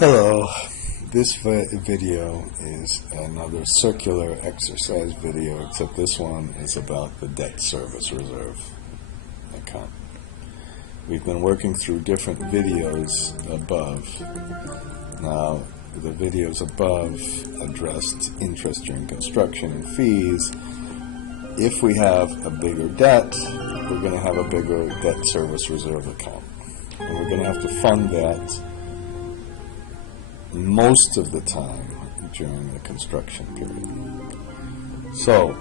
Hello, this video is another circular exercise video, except this one is about the debt service reserve account. We've been working through different videos above. Now, the videos above addressed interest during construction and fees. If we have a bigger debt, we're going to have a bigger debt service reserve account. And we're going to have to fund that most of the time during the construction period. So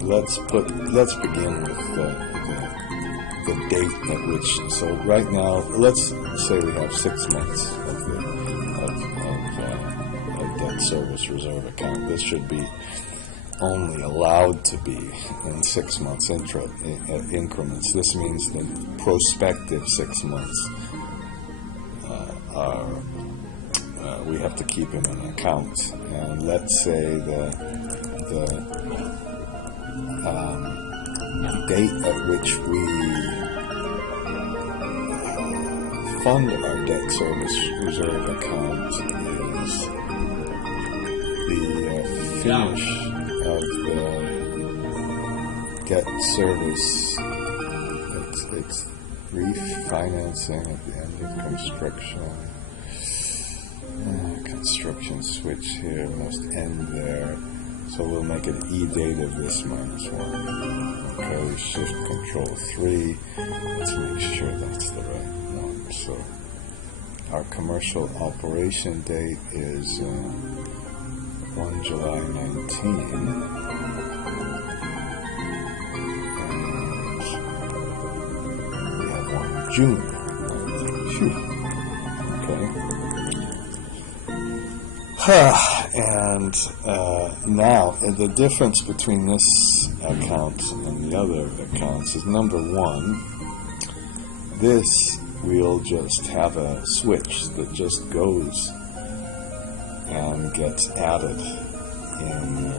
let's begin with the date at which. So right now, let's say we have 6 months of debt service reserve account. This should be only allowed to be in 6 months increments. This means the prospective 6 months we have to keep in an account. And let's say the date at which we fund our debt service reserve account is the finish of the debt service. It's refinancing at the end of construction. Construction switch here must end there, so we'll make it E date of this -1. Okay, shift control 3. Let's make sure that's the right one. So our commercial operation date is 1 July 19. And we have 1 June 19. Phew. Okay. And now, the difference between this account and the other accounts is, number one, this we'll just have a switch that just goes and gets added in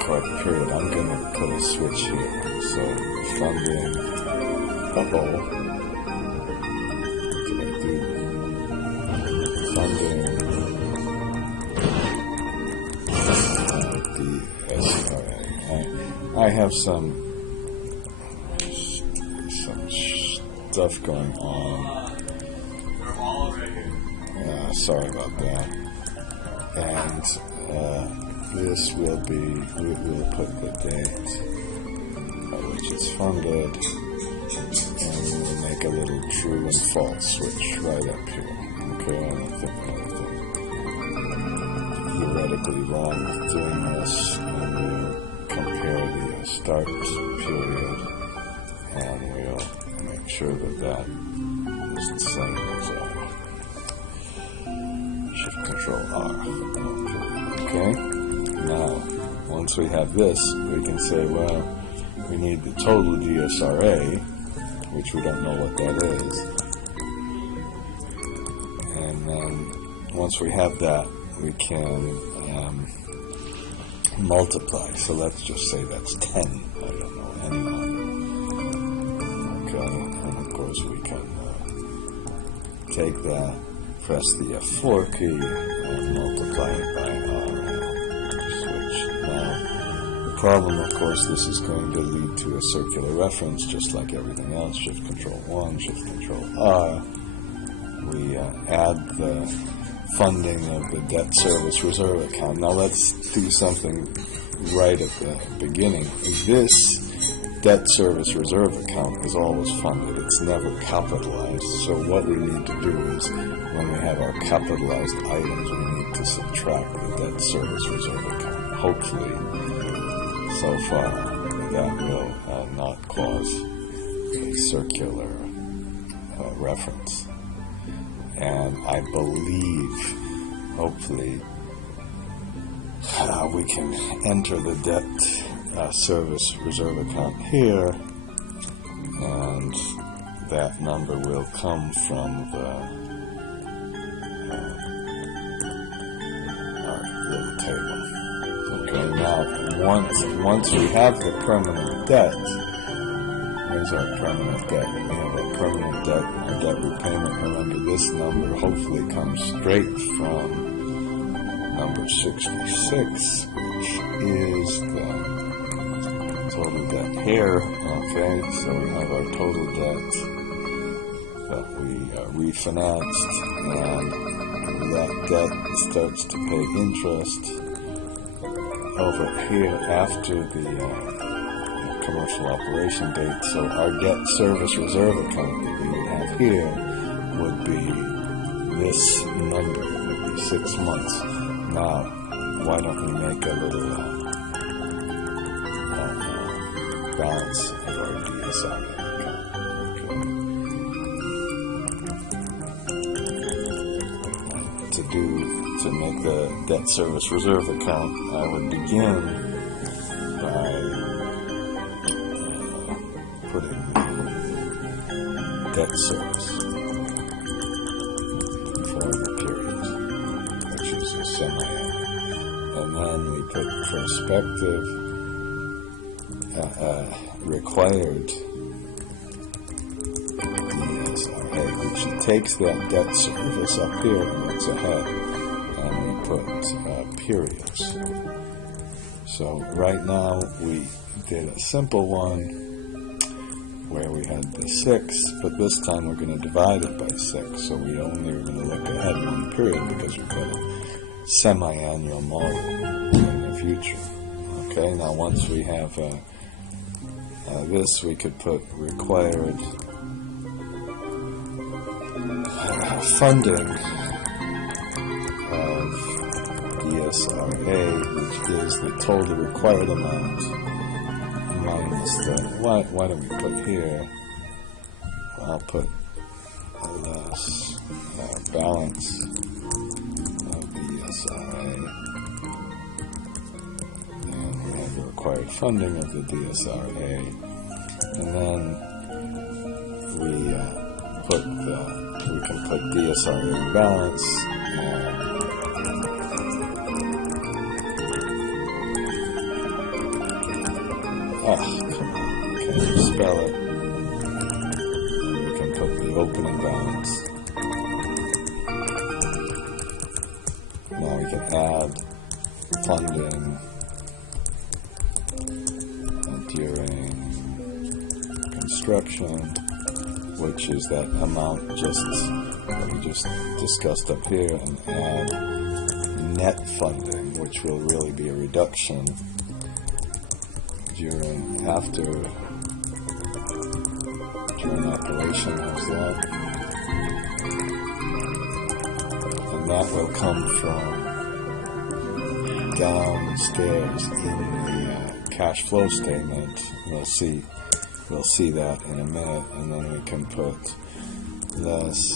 correct period. I'm going to put a switch here. So funding, DSRA. I have some stuff going on. Sorry about that. And this will be, we'll put the date at which it's funded, and we'll make a little true and false switch right up here. Okay, I don't think anything theoretically wrong with doing this, and we'll compare the start period, and we'll make sure that that is the same as our shift control R. Okay, now once we have this, we can say, well, we need the total DSRA, which we don't know what that is. And then once we have that, we can multiply. So let's just say that's 10. I don't know, any number. Okay, and of course we can take that, press the F4 key, and multiply it by R, switch. Now, the problem, of course, this is going to lead to a circular reference, just like everything else. Shift Control 1, Shift Control R. We add the funding of the debt service reserve account. Now let's do something right at the beginning. This debt service reserve account is always funded. It's never capitalized. So what we need to do is, when we have our capitalized items, we need to subtract the debt service reserve account. Hopefully, so far, that will not cause a circular reference. And I believe, hopefully, we can enter the debt service reserve account here, and that number will come from our little table. Okay, now once we have the permanent debt, we here's our permanent debt. We have our permanent debt. Our debt repayment, remember this number hopefully comes straight from number 66, which is the total debt here. Okay, so we have our total debt that we refinanced, and that debt starts to pay interest over here after the commercial operation date. So our debt service reserve account that we would have here would be this number, would be 6 months. Now, why don't we make a little balance of our DSRA account? To make the debt service reserve account, I would begin by putting debt service for the period, which is a semi-annual, and then we put prospective required DSRA, which takes that debt service up here and looks ahead, and we put periods. So right now we did a simple one where we had the 6, but this time we're going to divide it by 6, so we only are going to look ahead one period because we've got a semi-annual model in the future. Okay, now once we have this, we could put required funding of DSRA, which is the total required amount minus the, why don't we put here, I'll put less balance of DSRA, and we have the required funding of the DSRA, and then we can put DSRA balance, and come on, can you spell it? And we can put the opening balance. Now we can add funding during construction, which is that amount that we just discussed up here, and add net funding, which will really be a reduction during operation. How's that? And that will come from downstairs in the cash flow statement. We'll see that in a minute, and then we can put less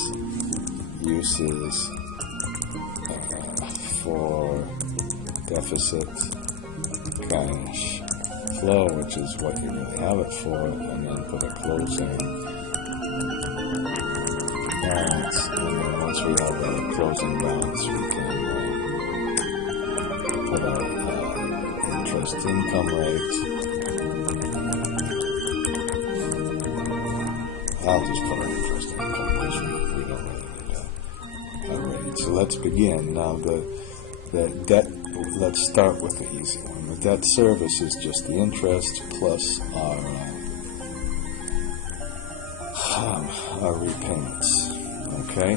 uses for deficit cash flow, which is what you really have it for, and then put a closing balance, and then once we have a closing balance, we can put our interest income rate. I'll just put our interest income because we don't really need a rate. So let's begin. Now the debt, let's start with the easy one. The debt service is just the interest plus our repayments. Okay?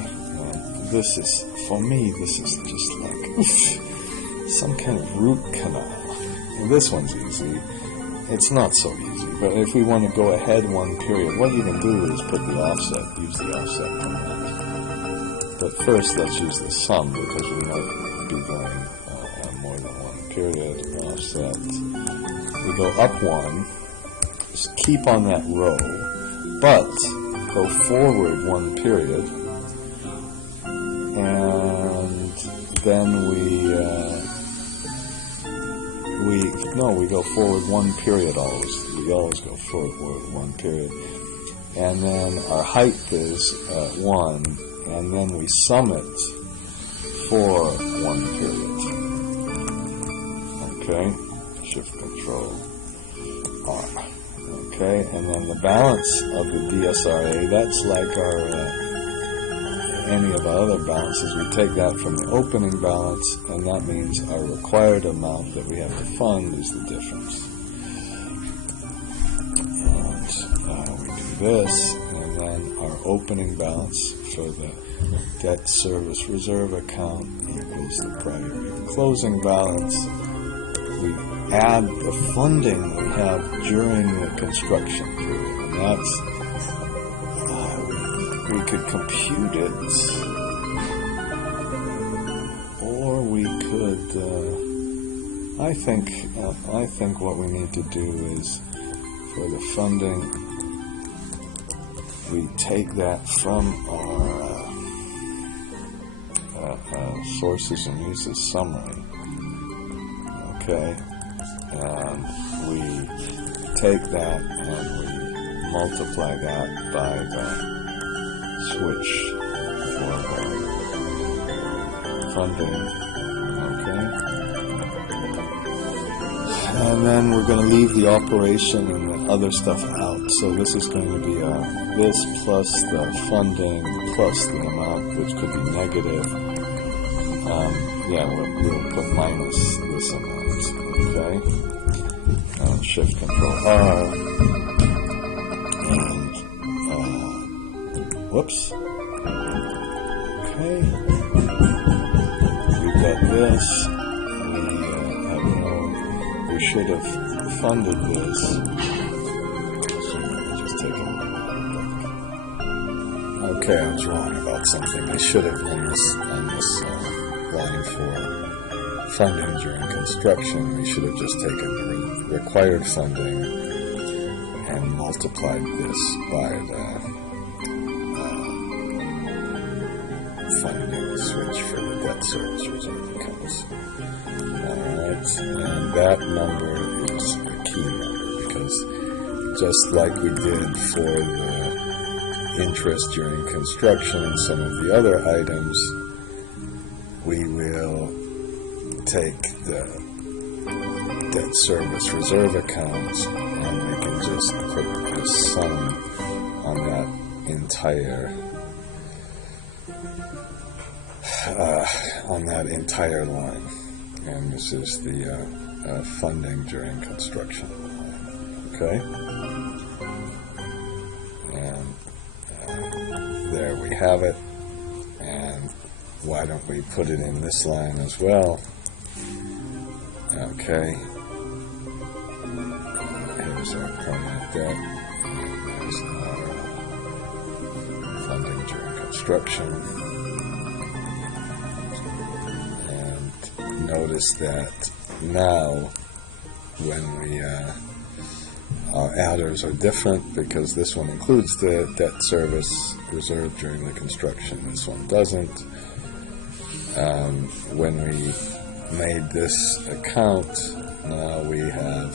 This is, for me, this is just like some kind of root canal. And this one's easy. It's not so easy, but if we want to go ahead one period, what you can do is put the offset, use the offset command. But first, let's use the sum, because we might be going more than one period. Offset. We go up one, just keep on that row, but go forward one period, and then we go forward one period always. We always go forward one period. And then our height is 1, and then we sum it for one period. Okay? Shift Control R. Okay, and then the balance of the DSRA, that's like our any of our other balances. We take that from the opening balance, and that means our required amount that we have to fund is the difference. And we do this, and then our opening balance for the debt service reserve account equals the prior year closing balance. We add the funding we have during the construction period, and that's we could compute it, or we could. I think what we need to do is for the funding, we take that from our sources and uses summary. Okay, and we take that and we multiply that by the switch for the funding. Okay, and then we're going to leave the operation and the other stuff out. So this is going to be this plus the funding plus the amount, which could be negative. We'll put minus this amount. Okay, and Shift Control R, and whoops. Okay, we've got this. We should have funded this. So just take it. Okay, I was wrong about something. I should have on this line for funding during construction. We should have just taken the required funding and multiplied this by the funding switch for the debt service reserve accounts. Alright, and that number is a key number, because just like we did for the interest during construction and some of the other items, we will take the debt service reserve account and we can just put the sum on that entire line. And this is the funding during construction line. Okay? And there we have it. And why don't we put it in this line as well? Okay. Here's our permanent debt. And there's our funding during construction. And notice that now when we our adders are different, because this one includes the debt service reserve during the construction, this one doesn't. When we made this account, now we have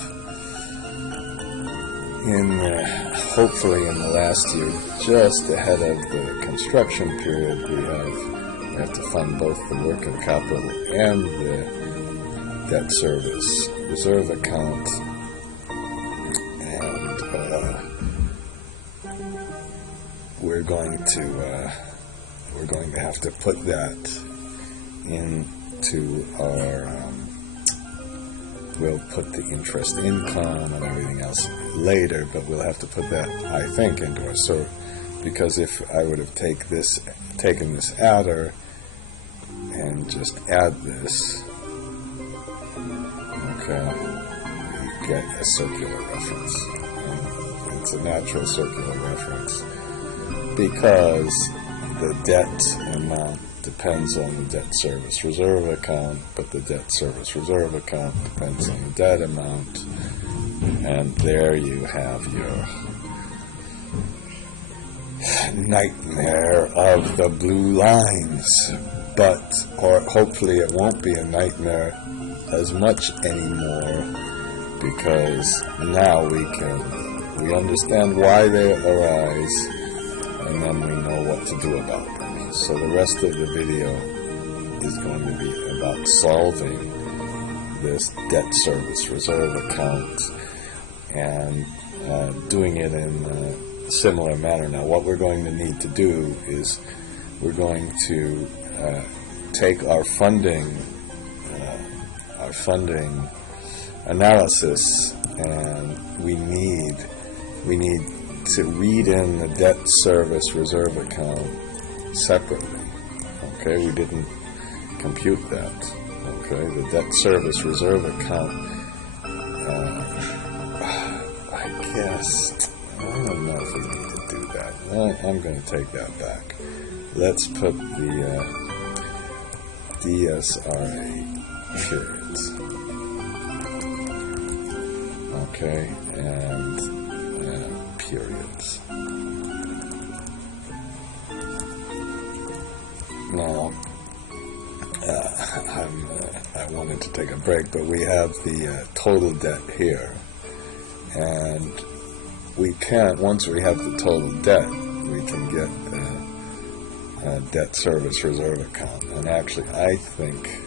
hopefully in the last year, just ahead of the construction period, we have to fund both the working capital and the debt service reserve account. We're going to have to put that into our. We'll put the interest income and everything else later, but we'll have to put that, I think, into our because if I would have taken this adder and just add this, okay, we get a circular reference. And it's a natural circular reference, because the debt amount depends on the debt service reserve account, but the debt service reserve account depends on the debt amount, and there you have your nightmare of the blue lines. Or hopefully it won't be a nightmare as much anymore, because now we understand why they arise, and then we know what to do about them. So the rest of the video is going to be about solving this debt service reserve account and doing it in a similar manner. Now, what we're going to need to do is we're going to take our funding analysis, and we need to read in the debt service reserve account separately. Okay, we didn't compute that. Okay, the debt service reserve account, I guess, I don't know if we need to do that. I'm going to take that back. Let's put the DSRA periods. Okay, and periods. Now, I wanted to take a break, but we have the total debt here, and we can't, once we have the total debt, we can get the debt service reserve account. And actually, I think,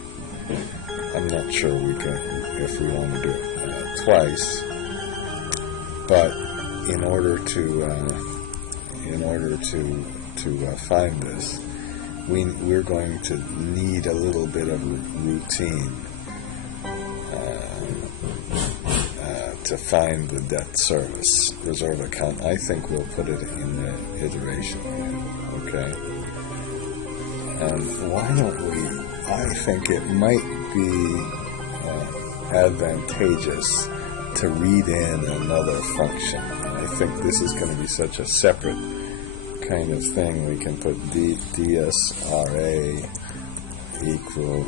I'm not sure we can, if we want to do it twice, but in order to find this, we're going to need a little bit of routine to find the debt service reserve account. I think we'll put it in the iteration here, okay? And why don't we, I think it might be advantageous to read in another function. I think this is going to be such a separate kind of thing. We can put DSRA equal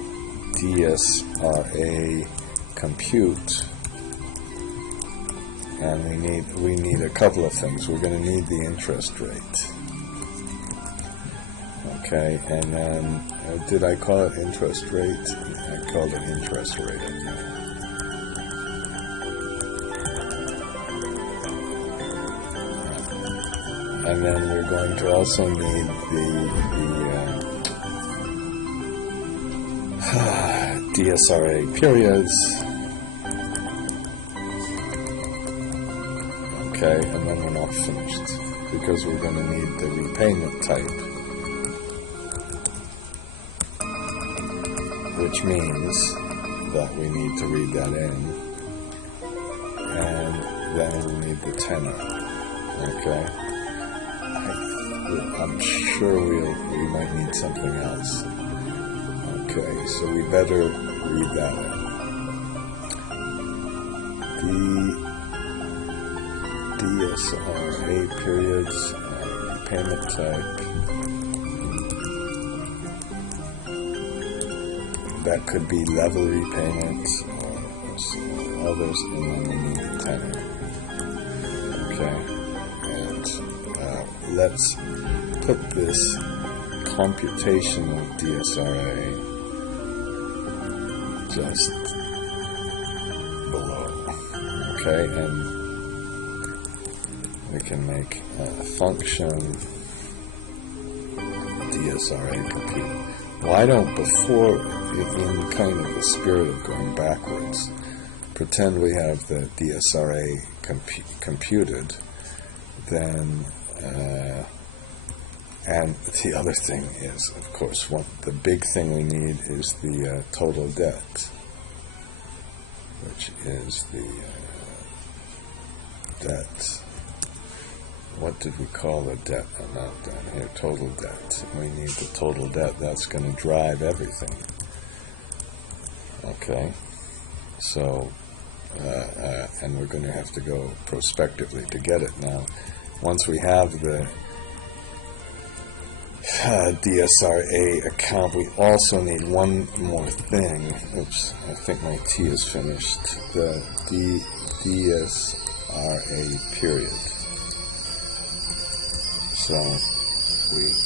DSRA compute, and we need a couple of things. We're going to need the interest rate. Okay, and then did I call it interest rate? I called it interest rate. Okay. And then we're going to also need the DSRA periods. Okay, and then we're not finished because we're going to need the repayment type, which means that we need to read that in, and then we'll need the tenor. Okay. I'm sure we might need something else. Okay, so we better read that in. The DSRA periods, payment type. That could be level repayments or others, and then we need the tenor. Okay, and let's put this computation of DSRA just below. Okay, and we can make a function DSRA compute. Why don't, before, in kind of the spirit of going backwards, pretend we have the DSRA computed, then and the other thing is, of course, the big thing we need is the total debt, which is the debt. What did we call the debt amount down here? Total debt. We need the total debt. That's going to drive everything. Okay. So, and we're going to have to go prospectively to get it now. Once we have the DSRA account, we also need one more thing. Oops, I think my T is finished. The DSRA period. So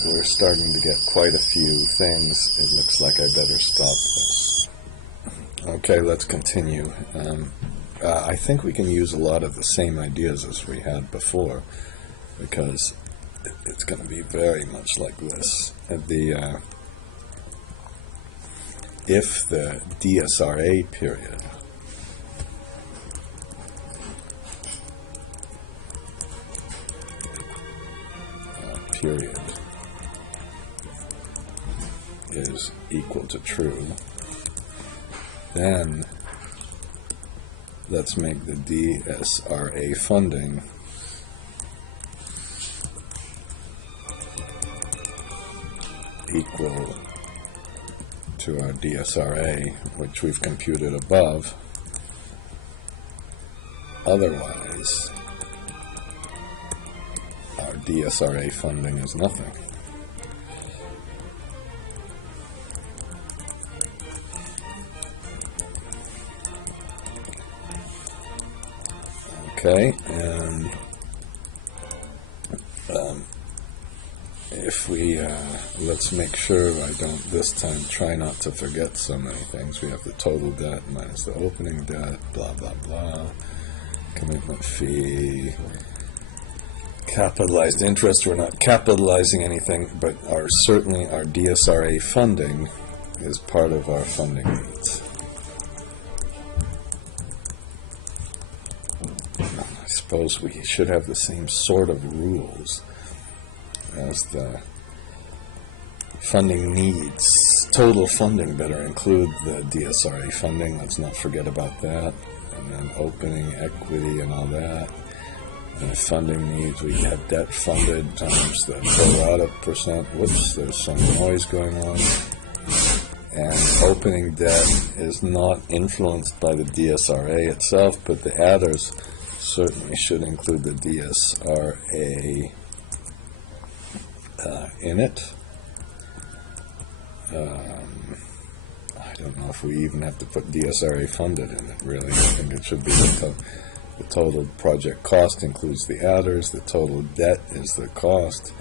we're starting to get quite a few things. It looks like I better stop this. Okay, let's continue. I think we can use a lot of the same ideas as we had before, because it's going to be very much like this. If the DSRA period period is equal to true, then let's make the DSRA funding equal to our DSRA, which we've computed above. Otherwise, our DSRA funding is nothing. Okay, and if we, let's make sure I don't this time try not to forget so many things. We have the total debt minus the opening debt, blah, blah, blah, commitment fee, capitalized interest. We're not capitalizing anything, but certainly our DSRA funding is part of our funding needs. I suppose we should have the same sort of rules as the funding needs. Total funding better include the DSRA funding. Let's not forget about that. And then opening equity and all that. And funding needs, we have debt funded times the pro rata percent. Whoops, there's some noise going on. And opening debt is not influenced by the DSRA itself, but the adders certainly should include the DSRA in it. I don't know if we even have to put DSRA funded in it, really. I think it should be the total project cost includes the adders, the total debt is the cost,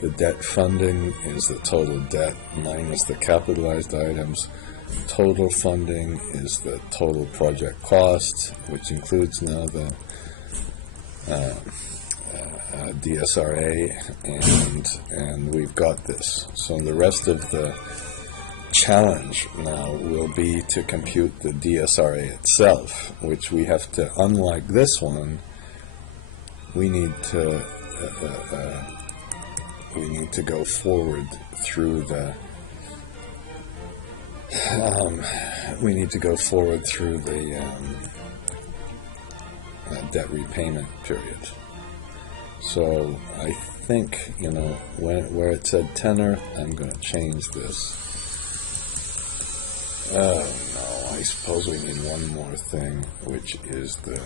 the debt funding is the total debt minus the capitalized items, total funding is the total project cost, which includes now the DSRA, and we've got this. So the rest of the challenge now will be to compute the DSRA itself, which we have to, unlike this one, we need to go forward through the debt repayment period. So I think, where it said tenor, I'm going to change this. Oh no, I suppose we need one more thing, which is the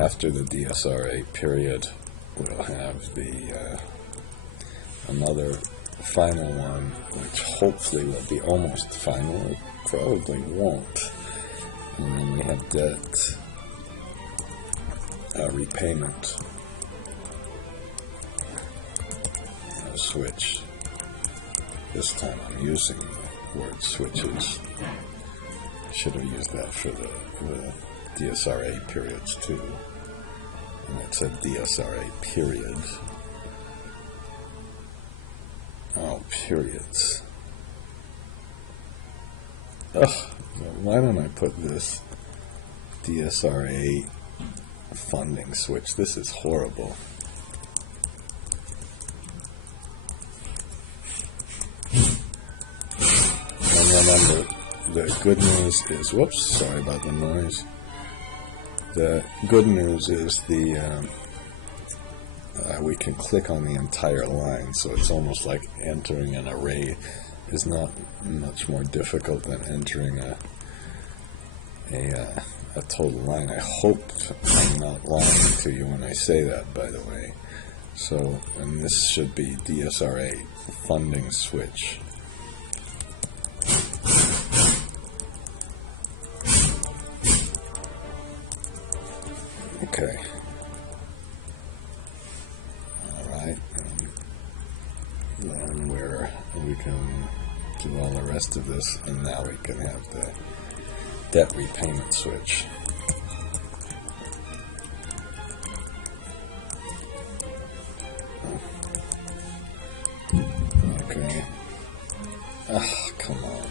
after the DSRA period, we'll have the another final one, which hopefully will be almost final, probably won't. And then we have debt repayment switch. This time I'm using the word switches. Should have used that for the DSRA periods too. And it said DSRA period. Oh, periods. Ugh, why don't I put this DSRA funding switch? This is horrible. And remember, the good news is, whoops, sorry about the noise. The good news is we can click on the entire line, so it's almost like entering an array is not much more difficult than entering a total line. I hope I'm not lying to you when I say that, by the way. So, and this should be DSRA funding switch. Okay. Alright. Then we can do all the rest of this, and now we can have the debt repayment switch. Okay. Ah, come on.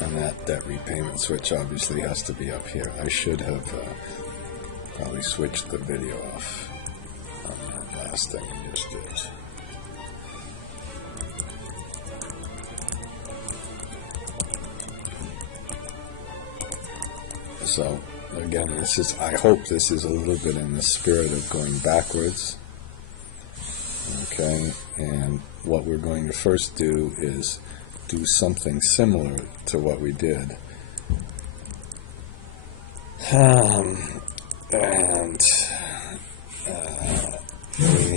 And that repayment switch obviously has to be up here. I should have probably switched the video off on that last thing I just did. So again, I hope this is a little bit in the spirit of going backwards. Okay, and what we're going to first do is do something similar to what we did. And we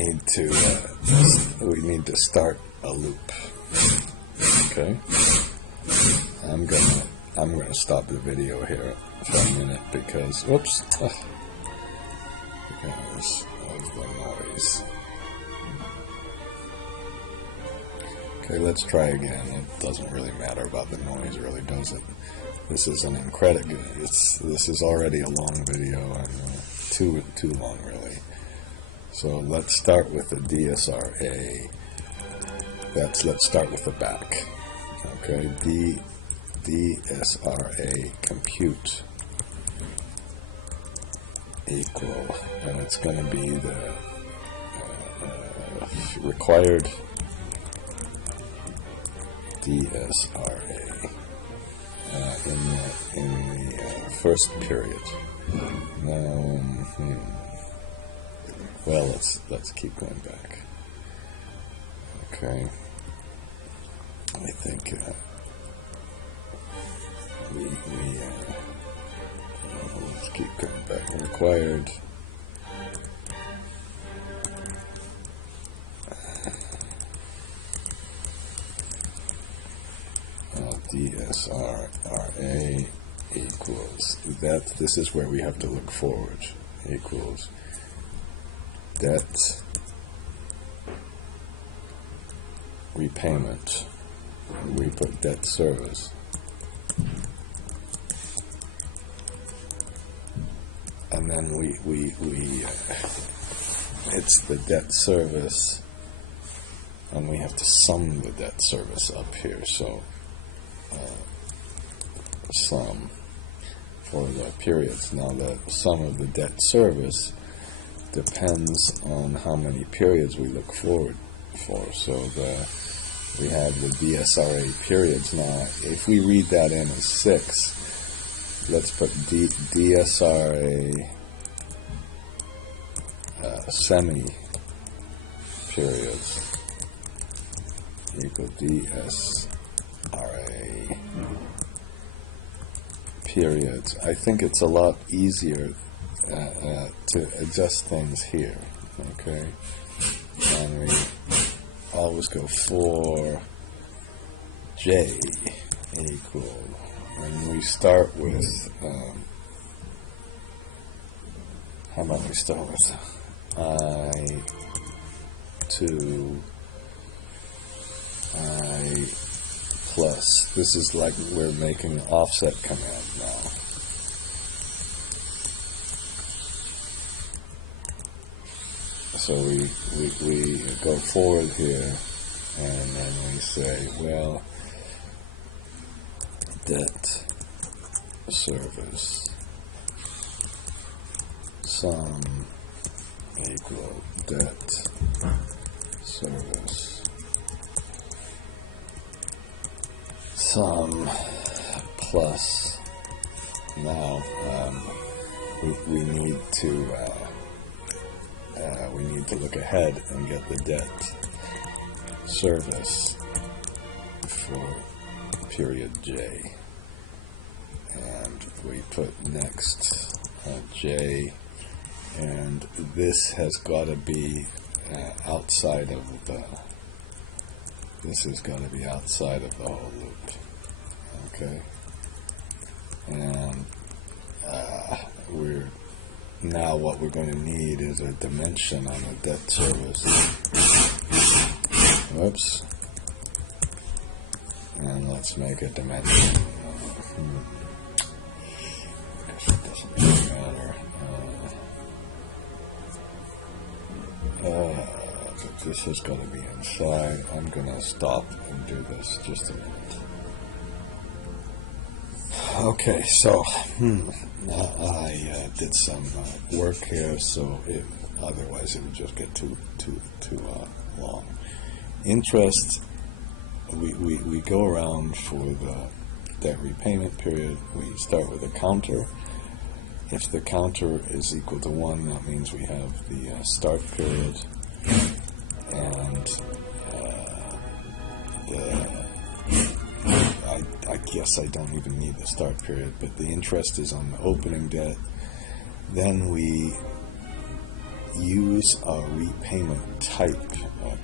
need to start a loop. Okay, I'm gonna stop the video here for a minute because because of the noise. Okay, let's try again. It doesn't really matter about the noise, really, does it? This is an incredible. This is already a long video, and too long, really. So let's start with the DSRA. Let's start with the back. Okay, DSRA compute equal, and it's going to be the required DSRA in the first period. Well, let's keep going back. Okay, I think let's keep going back. Required DSRA equals that. This is where we have to look forward. Equals debt repayment. We put debt service. And then it's the debt service, and we have to sum the debt service up here. So sum for the periods. Now the sum of the debt service depends on how many periods we look forward for. So we have the DSRA periods. Now if we read that in as 6, let's put DSRA semi periods equal DSRA periods. I think it's a lot easier to adjust things here. Okay, and we always go for J equal, and we start with how about we start with I to I plus. This is like we're making an offset command now. So we go forward here, and then we say, well, debt service sum equal debt service sum plus. Now we need to look ahead and get the debt service for period J, and we put next J, and this has got to be outside of the. This has got to be outside of the whole loop. Okay, and now what we're going to need is a dimension on the debt service. Whoops. And let's make a dimension. I guess it doesn't really matter. But this has got to be inside. I'm going to stop and do this just a minute. Okay, so I did some work here, so otherwise it would just get too long. Interest, we go around for the debt repayment period. We start with a counter. If the counter is equal to 1, that means we have the start period, and I guess I don't even need the start period, but the interest is on the opening debt. Then we use our repayment type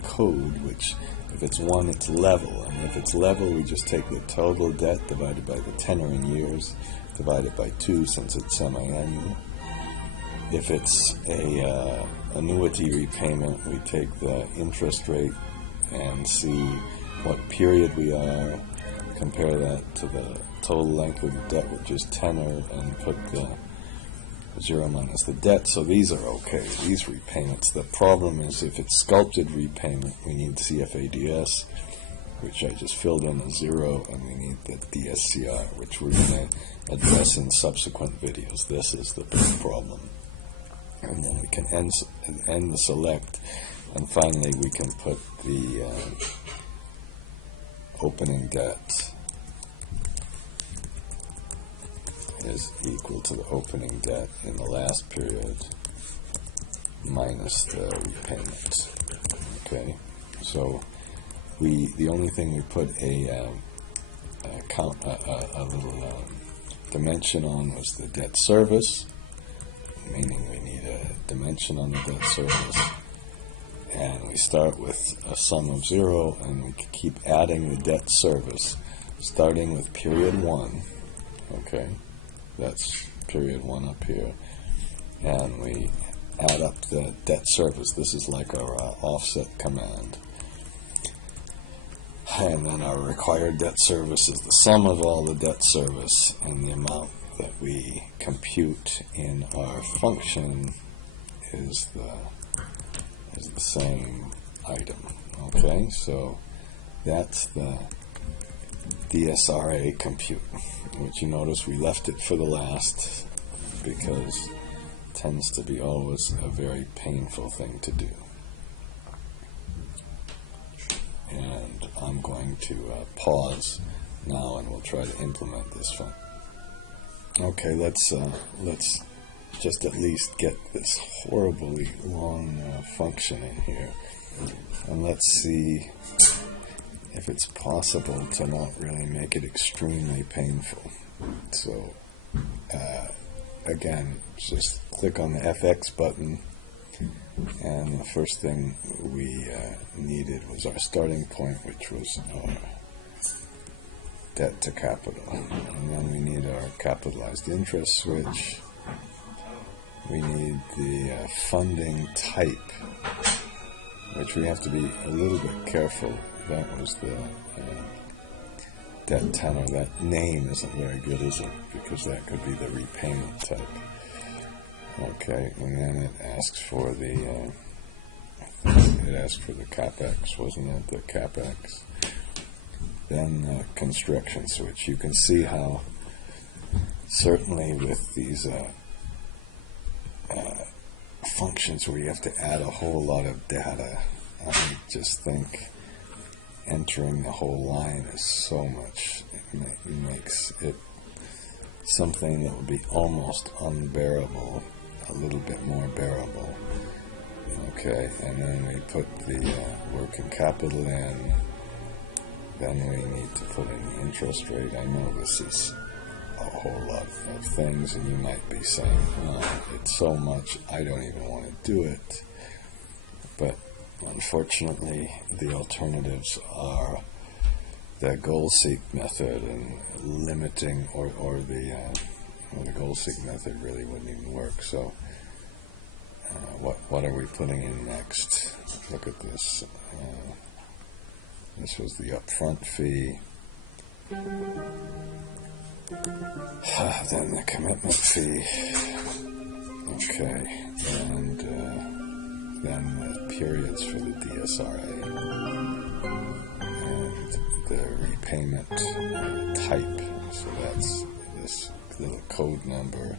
code, which if it's 1, it's level, and if it's level, we just take the total debt divided by the tenor in years, divided by 2 since it's semi-annual. If it's a annuity repayment, we take the interest rate and see what period we are, compare that to the total length of the debt, which is tenor, and put the 0 minus the debt. So these are okay, these repayments. The problem is if it's sculpted repayment, we need CFADS, which I just filled in a 0, and we need the DSRA, which we're going to address in subsequent videos. This is the big problem. And then we can end the select, and finally we can put the opening debt is equal to the opening debt in the last period minus the repayment. Okay, so the only thing we put a little dimension on was the debt service, meaning we need a dimension on the debt service, and we start with a sum of 0, and we keep adding the debt service, starting with period 1. Okay, that's period 1 up here, and we add up the debt service. This is like our offset command. And then our required debt service is the sum of all the debt service, and the amount that we compute in our function is the same item. Okay, so that's the DSRA compute, which you notice we left it for the last because it tends to be always a very painful thing to do. And I'm going to pause now, and we'll try to implement this one. Okay, let's just at least get this horribly long function in here, and let's see if it's possible to not really make it extremely painful. So again, just click on the FX button, and the first thing we needed was our starting point, which was our debt to capital, and then we need our capitalized interest switch. We need the funding type, which we have to be a little bit careful. That was the debt tenor. That name isn't very good, is it? Because that could be the repayment type. Okay, and then it asks for the capex, wasn't it? The capex. Then the construction switch. You can see how certainly with these functions where you have to add a whole lot of data, I just think entering the whole line is so much, it makes it something that would be almost unbearable, a little bit more bearable. Okay, and then we put the working capital in, then we need to put in the interest rate. I know this is a whole lot of things, and you might be saying, oh, it's so much, I don't even want to do it. But unfortunately, the alternatives are the goal-seek method and limiting, or the goal-seek method really wouldn't even work. So what are we putting in next? Look at this. This was the upfront fee. Then the commitment fee. Okay, and then the periods for the DSRA and the repayment type. So that's this this little code number,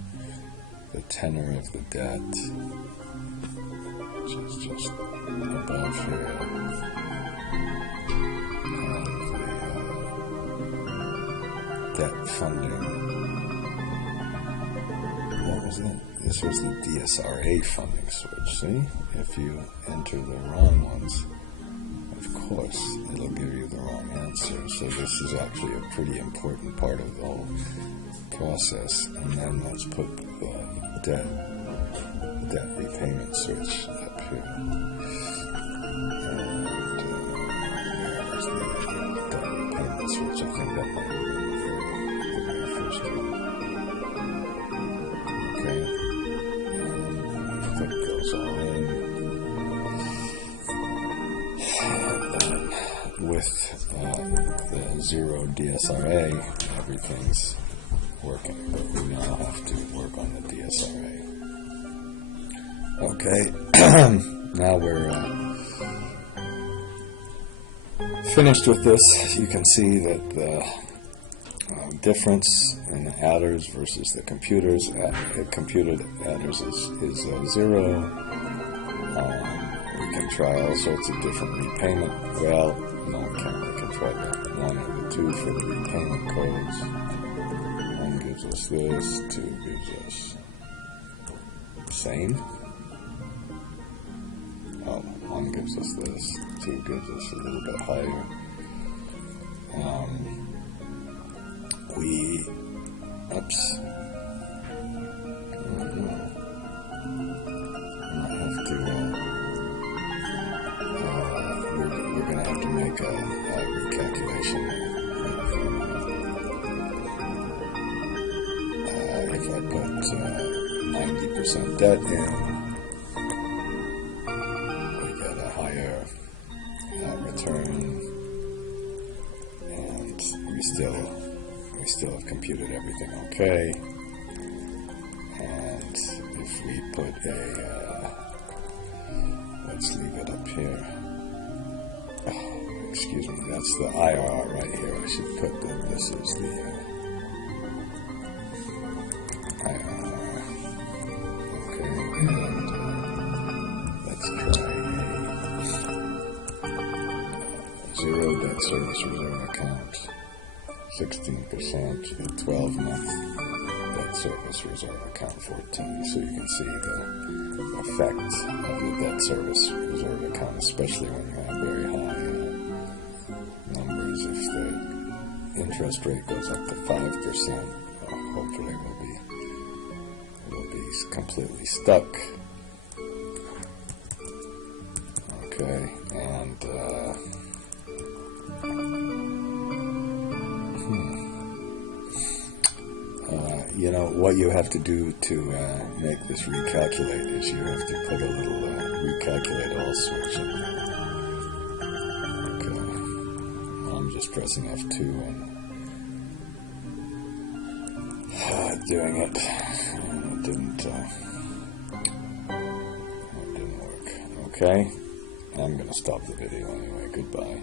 the tenor of the debt, which is just above here, and the debt funding. What was it? This was the DSRA funding switch. See? If you enter the wrong ones, of course, it'll give you the wrong answer. So this is actually a pretty important part of the whole process. And then let's put the debt repayment switch up here. And there's the debt repayment switch. I think that might have been the very first one. Okay. And that goes all in. With the 0 DSRA, everything's working, but we now have to work on the DSRA. Okay, now we're finished with this. You can see that the difference in the adders versus the computed adders is 0. We can try all sorts of different repayment. Well, no, we can't. We can try the 1 or the 2 for the repayment codes. 1 gives us this, 2 gives us same. Oh, 1 gives us this, 2 gives us a little bit higher. Oops. We're going to have to make a recalculation. If I put 90% debt in, we get a higher return, and we still have computed everything okay. And if we put let's leave it up here. Excuse me, that's the IRR right here. I should put that this is the IRR. Okay, and let's try a 0 debt service reserve account, 16%, the 12-month debt service reserve account, 14. So you can see the effect of the debt service reserve account, especially when you have very high numbers. If the interest rate goes up to 5%, hopefully we'll be completely stuck. Okay, and you know what you have to do to make this recalculate is you have to put a little recalculate all switch in there. Okay, I'm just pressing F2 and doing it, and it didn't work. Okay, I'm gonna stop the video anyway. Goodbye.